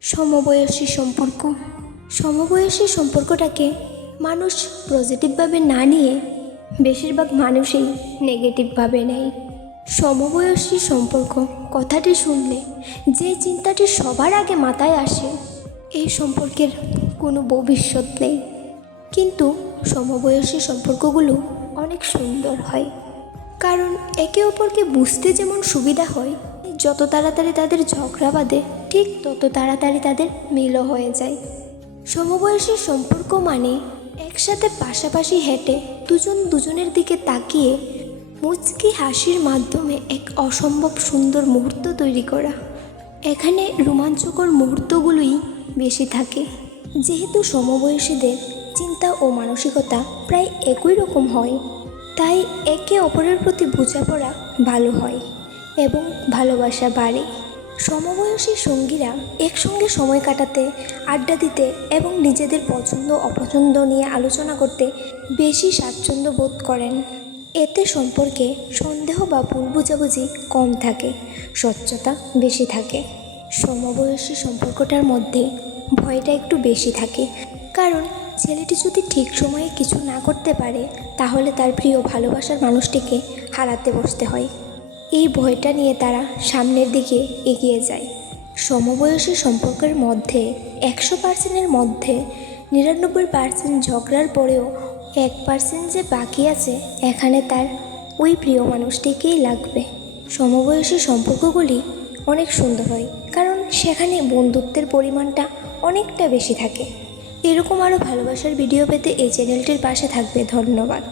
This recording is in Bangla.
সমবয়সী সম্পর্ক। সমবয়সী সম্পর্কটাকে মানুষ পজিটিভভাবে না নিয়ে বেশিরভাগ মানুষই নেগেটিভভাবে নেয়। সমবয়সী সম্পর্ক কথাটি শুনলে যে চিন্তাটি সবার আগে মাথায় আসে, এই সম্পর্কের কোনো ভবিষ্যৎ নেই। কিন্তু সমবয়সী সম্পর্কগুলো অনেক সুন্দর হয়। কারণ একে অপরকে বুঝতে যেমন সুবিধা হয় যত তাড়াতাড়ি তাদের ঝগড়া বাঁধে, ঠিক তত তাড়াতাড়ি তাদের মিলও হয়ে যায়। সমবয়সী সম্পর্ক মানে একসাথে পাশাপাশি হেঁটে দুজন দুজনের দিকে তাকিয়ে মুচকি হাসির মাধ্যমে এক অসম্ভব সুন্দর মুহূর্ত তৈরি করা। এখানে রোমাঞ্চকর মুহূর্তগুলোই বেশি থাকে। যেহেতু সমবয়সীদের চিন্তা ও মানসিকতা প্রায় একই রকম হয়, তাই একে অপরের প্রতি বোঝাপড়া ভালো হয়। এবং ভালোবাসা বাড়ে। সমবয়সী সঙ্গীরা একসঙ্গে সময় কাটাতে, আড্ডা দিতে এবং নিজেদের পছন্দ অপছন্দ নিয়ে আলোচনা করতে বেশি স্বাচ্ছন্দ্য বোধ করেন। এতে সম্পর্কে সন্দেহ বা ভুল বোঝাবুঝি কম থাকে, স্বচ্ছতা বেশি থাকে। সমবয়সী সম্পর্কটার মধ্যে ভয়টা একটু বেশি থাকে, কারণ ছেলেটি যদি ঠিক সময়ে কিছু না করতে পারে, তাহলে তার প্রিয় ভালোবাসার মানুষটিকে হারাতে বসতে হয়। এই ভয়টা নিয়ে তারা সামনের দিকে এগিয়ে যায়। সমবয়সী সম্পর্কের মধ্যে একশো পার্সেন্টের মধ্যে নিরানব্বই পার্সেন্ট ঝগড়ার পরেও এক পার্সেন্ট যে বাকি আছে, এখানে তার ওই প্রিয় মানুষটিকেই লাগবে। সমবয়সী সম্পর্কগুলি অনেক সুন্দর হয়, কারণ সেখানে বন্ধুত্বের পরিমাণটা অনেকটা বেশি থাকে। এরকম আরও ভালোবাসার ভিডিও পেতে এই চ্যানেলটির পাশে থাকবে। ধন্যবাদ।